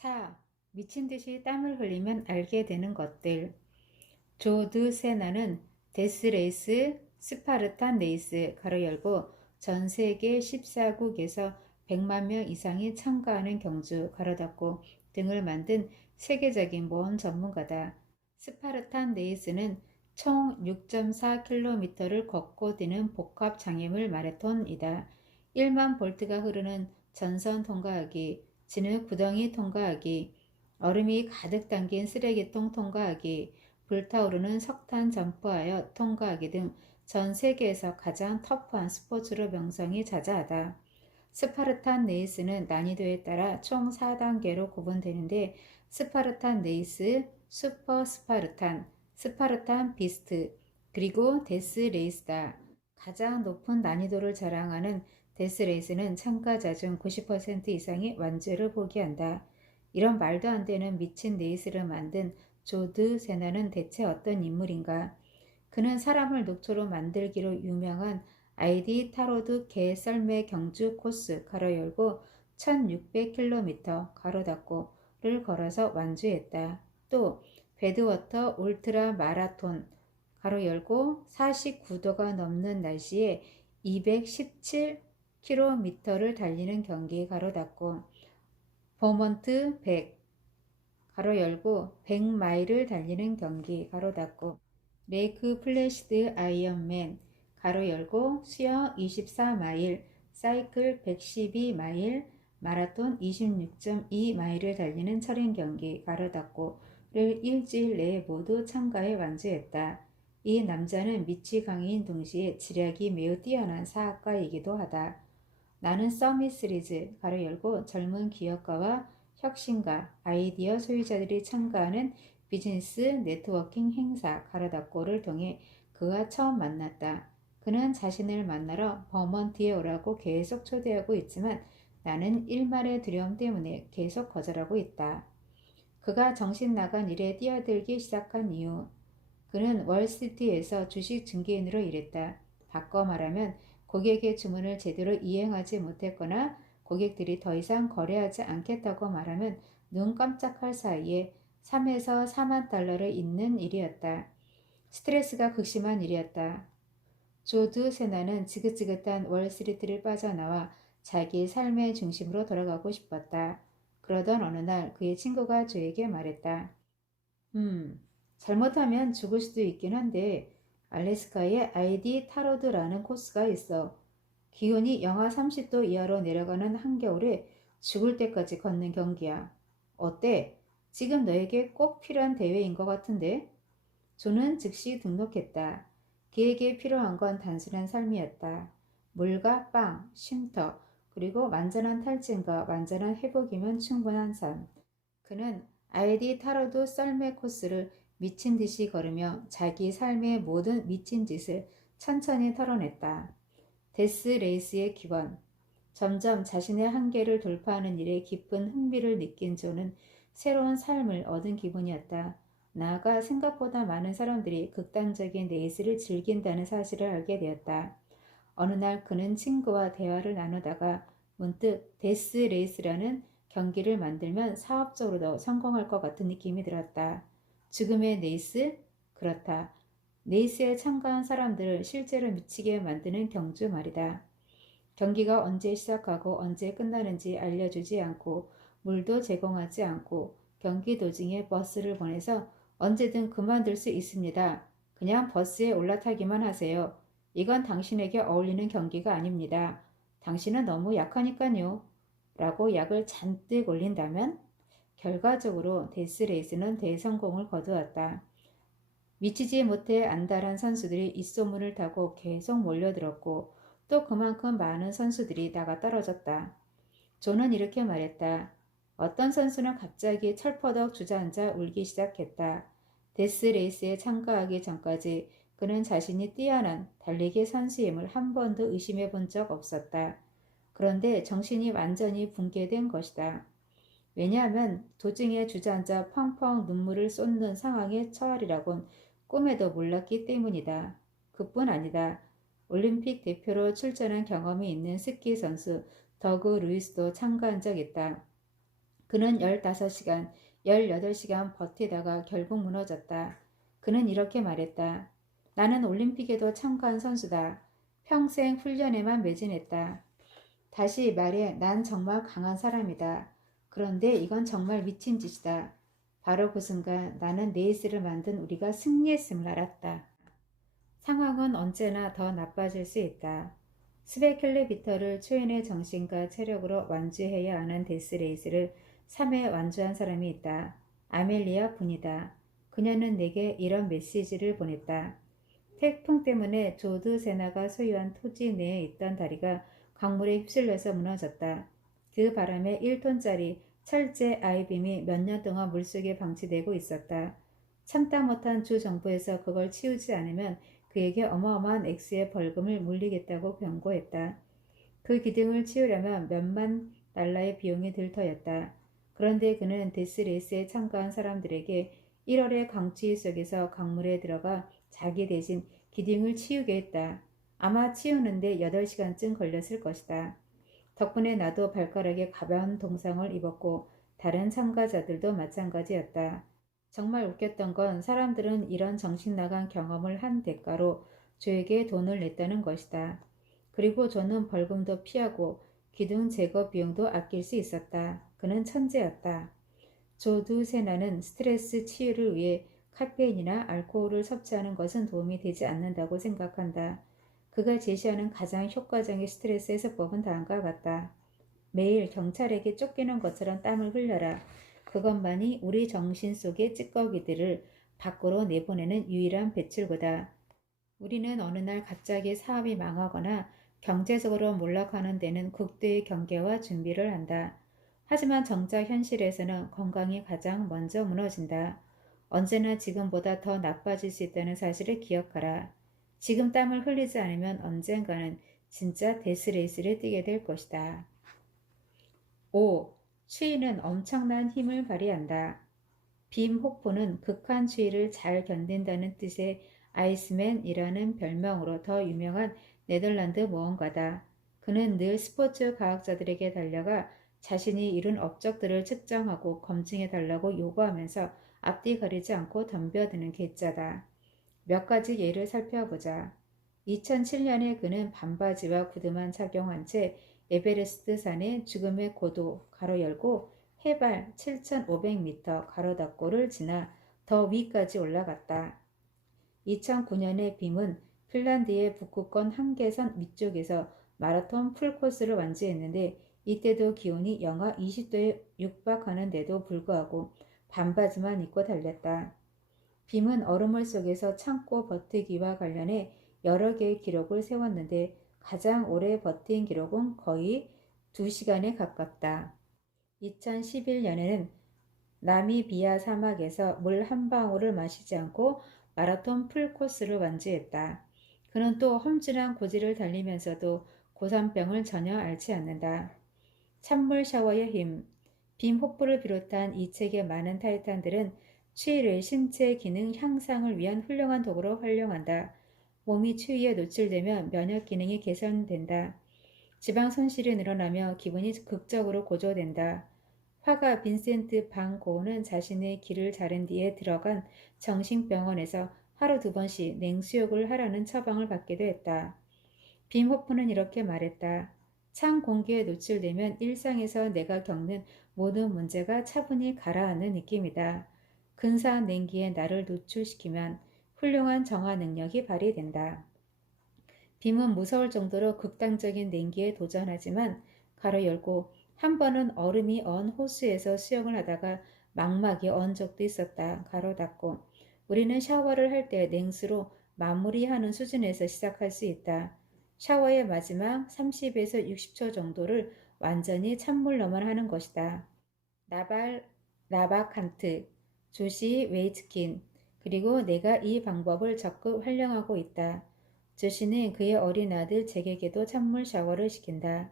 4. 미친듯이 땀을 흘리면 알게 되는 것들. 조드 세나는 데스레이스 스파르탄 레이스 가로 열고 전 세계 14국에서 100만 명 이상이 참가하는 경주 가로 닫고 등을 만든 세계적인 모험 전문가다. 스파르탄 레이스는 총 6.4km를 걷고 뛰는 복합 장애물 마라톤이다. 1만 볼트가 흐르는 전선 통과하기, 진흙 구덩이 통과하기, 얼음이 가득 담긴 쓰레기통 통과하기, 불타오르는 석탄 점프하여 통과하기 등 전 세계에서 가장 터프한 스포츠로 명성이 자자하다. 스파르탄 레이스는 난이도에 따라 총 4단계로 구분되는데 스파르탄 레이스, 슈퍼 스파르탄, 스파르탄 비스트, 그리고 데스 레이스다. 가장 높은 난이도를 자랑하는 데스 레이스는 참가자 중 90% 이상이 완주를 포기한다. 이런 말도 안 되는 미친 레이스를 만든 조드 세나는 대체 어떤 인물인가? 그는 사람을 녹초로 만들기로 유명한 아이디 타로드 개 썰매 경주 코스 가로 열고 1600km 가로 닫고를 걸어서 완주했다. 또 배드워터 울트라 마라톤 가로 열고 49도가 넘는 날씨에 217km를 달리는 경기 가로 닫고 버먼트 100 가로 열고 100마일을 달리는 경기 가로 닫고 레이크 플래시드 아이언맨 가로 열고 수영 24마일, 사이클 112마일, 마라톤 26.2마일을 달리는 철인 경기 가로 닫고를 일주일 내에 모두 참가해 완주했다. 이 남자는 미치광이인 동시에 지략이 매우 뛰어난 사학가이기도 하다. 나는 서밋 시리즈 가로 열고 젊은 기업가와 혁신가, 아이디어 소유자들이 참가하는 비즈니스 네트워킹 행사 가로 닫고를 통해 그와 처음 만났다. 그는 자신을 만나러 버먼트에 오라고 계속 초대하고 있지만 나는 일말의 두려움 때문에 계속 거절하고 있다. 그가 정신 나간 일에 뛰어들기 시작한 이유. 그는 월스트리트에서 주식 증기인으로 일했다. 바꿔 말하면 고객의 주문을 제대로 이행하지 못했거나 고객들이 더 이상 거래하지 않겠다고 말하면 눈 깜짝할 사이에 3에서 4만 달러를 잇는 일이었다. 스트레스가 극심한 일이었다. 조드 세나는 지긋지긋한 월스트리트를 빠져나와 자기 삶의 중심으로 돌아가고 싶었다. 그러던 어느 날 그의 친구가 조에게 말했다. 잘못하면 죽을 수도 있긴 한데 알래스카에 아이디 타로드라는 코스가 있어. 기온이 영하 30도 이하로 내려가는 한겨울에 죽을 때까지 걷는 경기야. 어때? 지금 너에게 꼭 필요한 대회인 것 같은데? 조는 즉시 등록했다. 그에게 필요한 건 단순한 삶이었다. 물과 빵, 쉼터, 그리고 완전한 탈진과 완전한 회복이면 충분한 삶. 그는 아이디 타로드 썰매 코스를 미친 듯이 걸으며 자기 삶의 모든 미친 짓을 천천히 털어냈다. 데스 레이스의 기원. 점점 자신의 한계를 돌파하는 일에 깊은 흥미를 느낀 조는 새로운 삶을 얻은 기분이었다. 나아가 생각보다 많은 사람들이 극단적인 레이스를 즐긴다는 사실을 알게 되었다. 어느 날 그는 친구와 대화를 나누다가 문득 데스 레이스라는 경기를 만들면 사업적으로도 성공할 것 같은 느낌이 들었다. 죽음의 레이스? 그렇다. 레이스에 참가한 사람들을 실제로 미치게 만드는 경주 말이다. 경기가 언제 시작하고 언제 끝나는지 알려주지 않고 물도 제공하지 않고 경기 도중에 버스를 보내서 언제든 그만둘 수 있습니다. 그냥 버스에 올라타기만 하세요. 이건 당신에게 어울리는 경기가 아닙니다. 당신은 너무 약하니까요. 라고 약을 잔뜩 올린다면 결과적으로 데스레이스는 대성공을 거두었다. 미치지 못해 안달한 선수들이 이 소문을 타고 계속 몰려들었고 또 그만큼 많은 선수들이 나가 떨어졌다. 조는 이렇게 말했다. 어떤 선수는 갑자기 철퍼덕 주저앉아 울기 시작했다. 데스레이스에 참가하기 전까지 그는 자신이 뛰어난 달리기 선수임을 한 번도 의심해 본 적 없었다. 그런데 정신이 완전히 붕괴된 것이다. 왜냐하면 도중에 주저앉아 펑펑 눈물을 쏟는 상황에 처하리라곤 꿈에도 몰랐기 때문이다. 그뿐 아니다. 올림픽 대표로 출전한 경험이 있는 스키 선수 더그 루이스도 참가한 적 있다. 그는 15시간, 18시간 버티다가 결국 무너졌다. 그는 이렇게 말했다. 나는 올림픽에도 참가한 선수다. 평생 훈련에만 매진했다. 다시 말해, 난 정말 강한 사람이다. 그런데 이건 정말 미친 짓이다. 바로 그 순간 나는 레이스를 만든 우리가 승리했음을 알았다. 상황은 언제나 더 나빠질 수 있다. 수백 킬로미터를 초인의 정신과 체력으로 완주해야 하는 데스레이스를 3회 완주한 사람이 있다. 아멜리아 분이다. 그녀는 내게 이런 메시지를 보냈다. 태풍 때문에 조드 세나가 소유한 토지 내에 있던 다리가 강물에 휩쓸려서 무너졌다. 그 바람에 1톤짜리 철제 아이빔이 몇 년 동안 물속에 방치되고 있었다. 참다 못한 주 정부에서 그걸 치우지 않으면 그에게 어마어마한 액수의 벌금을 물리겠다고 경고했다. 그 기둥을 치우려면 몇만 달러의 비용이 들 터였다. 그런데 그는 데스레이스에 참가한 사람들에게 1월의 강추위 속에서 강물에 들어가 자기 대신 기둥을 치우게 했다. 아마 치우는데 8시간쯤 걸렸을 것이다. 덕분에 나도 발가락에 가벼운 동상을 입었고 다른 참가자들도 마찬가지였다. 정말 웃겼던 건 사람들은 이런 정신 나간 경험을 한 대가로 조에게 돈을 냈다는 것이다. 그리고 저는 벌금도 피하고 기둥 제거 비용도 아낄 수 있었다. 그는 천재였다. 조두 세나는 스트레스 치유를 위해 카페인이나 알코올을 섭취하는 것은 도움이 되지 않는다고 생각한다. 그가 제시하는 가장 효과적인 스트레스 해소법은 다음과 같다. 매일 경찰에게 쫓기는 것처럼 땀을 흘려라. 그것만이 우리 정신 속의 찌꺼기들을 밖으로 내보내는 유일한 배출구다. 우리는 어느 날 갑자기 사업이 망하거나 경제적으로 몰락하는 데는 극도의 경계와 준비를 한다. 하지만 정작 현실에서는 건강이 가장 먼저 무너진다. 언제나 지금보다 더 나빠질 수 있다는 사실을 기억하라. 지금 땀을 흘리지 않으면 언젠가는 진짜 데스레이스를 뛰게 될 것이다. 5. 추위는 엄청난 힘을 발휘한다. 빔 호프는 극한 추위를 잘 견딘다는 뜻의 아이스맨이라는 별명으로 더 유명한 네덜란드 모험가다. 그는 늘 스포츠 과학자들에게 달려가 자신이 이룬 업적들을 측정하고 검증해달라고 요구하면서 앞뒤 가리지 않고 덤벼드는 괴짜다. 몇 가지 예를 살펴보자. 2007년에 그는 반바지와 구두만 착용한 채 에베레스트 산의 죽음의 고도 가로 열고 해발 7,500m 가로 닫고를 지나 더 위까지 올라갔다. 2009년에 빔은 핀란드의 북극권 한계선 위쪽에서 마라톤 풀코스를 완주했는데 이때도 기온이 영하 20도에 육박하는데도 불구하고 반바지만 입고 달렸다. 빔은 얼음물 속에서 참고 버티기와 관련해 여러 개의 기록을 세웠는데 가장 오래 버틴 기록은 거의 2시간에 가깝다. 2011년에는 나미비아 사막에서 물 한 방울을 마시지 않고 마라톤 풀코스를 완주했다. 그는 또 험준한 고지를 달리면서도 고산병을 전혀 앓지 않는다. 찬물 샤워의 힘. 빔 호프를 비롯한 이 책의 많은 타이탄들은 추위를 신체 기능 향상을 위한 훌륭한 도구로 활용한다. 몸이 추위에 노출되면 면역 기능이 개선된다. 지방 손실이 늘어나며 기분이 극적으로 고조된다. 화가 빈센트 반 고흐는 자신의 귀를 자른 뒤에 들어간 정신병원에서 하루 2번씩 냉수욕을 하라는 처방을 받기도 했다. 빔 호프는 이렇게 말했다. 찬 공기에 노출되면 일상에서 내가 겪는 모든 문제가 차분히 가라앉는 느낌이다. 근사한 냉기에 나를 노출시키면 훌륭한 정화 능력이 발휘된다. 빔은 무서울 정도로 극단적인 냉기에 도전하지만 가로 열고 한 번은 얼음이 언 호수에서 수영을 하다가 망막이 언 적도 있었다. 가로 닫고 우리는 샤워를 할 때 냉수로 마무리하는 수준에서 시작할 수 있다. 샤워의 마지막 30에서 60초 정도를 완전히 찬물로만 하는 것이다. 나바칸트, 조시 웨이트킨, 그리고 내가 이 방법을 적극 활용하고 있다. 조시는 그의 어린 아들 잭에게도 찬물 샤워를 시킨다.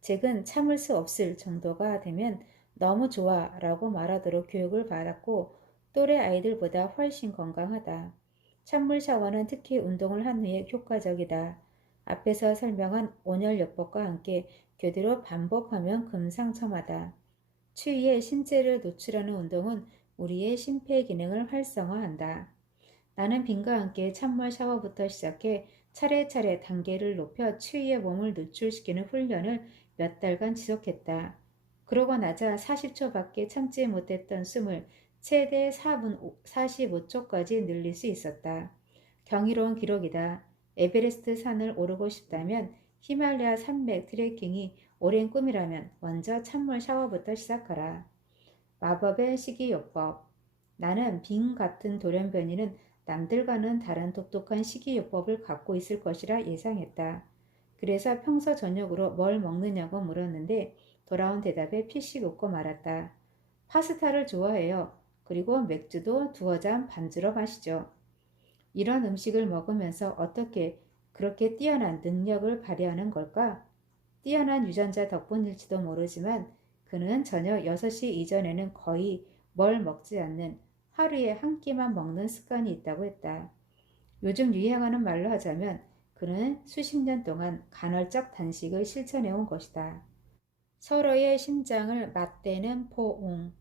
잭은 참을 수 없을 정도가 되면 너무 좋아 라고 말하도록 교육을 받았고 또래 아이들보다 훨씬 건강하다. 찬물 샤워는 특히 운동을 한 후에 효과적이다. 앞에서 설명한 온열요법과 함께 교대로 반복하면 금상첨화다. 추위에 신체를 노출하는 운동은 우리의 심폐 기능을 활성화한다. 나는 빈과 함께 찬물 샤워부터 시작해 차례차례 단계를 높여 추위에 몸을 노출시키는 훈련을 몇 달간 지속했다. 그러고 나자 40초밖에 참지 못했던 숨을 최대 4분 45초까지 늘릴 수 있었다. 경이로운 기록이다. 에베레스트 산을 오르고 싶다면, 히말라야 산맥 트레킹이 오랜 꿈이라면 먼저 찬물 샤워부터 시작하라. 마법의 식이요법. 나는 빙 같은 돌연변이는 남들과는 다른 독특한 식이요법을 갖고 있을 것이라 예상했다. 그래서 평소 저녁으로 뭘 먹느냐고 물었는데 돌아온 대답에 피식 웃고 말았다. 파스타를 좋아해요. 그리고 맥주도 두어 잔 반주로 마시죠. 이런 음식을 먹으면서 어떻게 그렇게 뛰어난 능력을 발휘하는 걸까? 뛰어난 유전자 덕분일지도 모르지만 그는 저녁 6시 이전에는 거의 뭘 먹지 않는, 하루에 한 끼만 먹는 습관이 있다고 했다. 요즘 유행하는 말로 하자면 그는 수십 년 동안 간헐적 단식을 실천해온 것이다. 서로의 심장을 맞대는 포옹.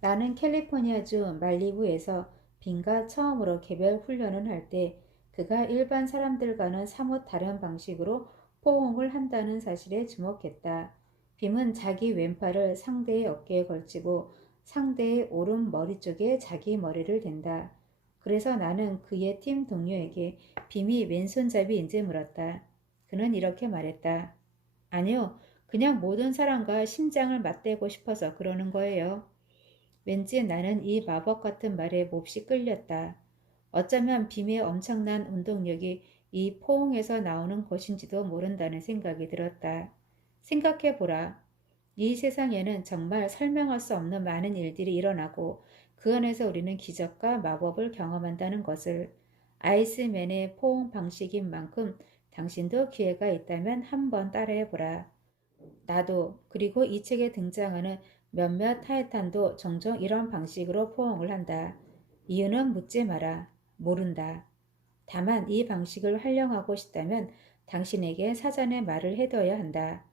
나는 캘리포니아주 말리부에서 빈과 처음으로 개별 훈련을 할 때 그가 일반 사람들과는 사뭇 다른 방식으로 포옹을 한다는 사실에 주목했다. 빔은 자기 왼팔을 상대의 어깨에 걸치고 상대의 오른 머리 쪽에 자기 머리를 댄다. 그래서 나는 그의 팀 동료에게 빔이 왼손잡이인지 물었다. 그는 이렇게 말했다. 아니요, 그냥 모든 사람과 심장을 맞대고 싶어서 그러는 거예요. 왠지 나는 이 마법 같은 말에 몹시 끌렸다. 어쩌면 빔의 엄청난 운동력이 이 포옹에서 나오는 것인지도 모른다는 생각이 들었다. 생각해보라. 이 세상에는 정말 설명할 수 없는 많은 일들이 일어나고 그 안에서 우리는 기적과 마법을 경험한다는 것을. 아이스맨의 포옹 방식인 만큼 당신도 기회가 있다면 한번 따라해보라. 나도, 그리고 이 책에 등장하는 몇몇 타이탄도 종종 이런 방식으로 포옹을 한다. 이유는 묻지 마라. 모른다. 다만 이 방식을 활용하고 싶다면 당신에게 사전에 말을 해둬야 한다.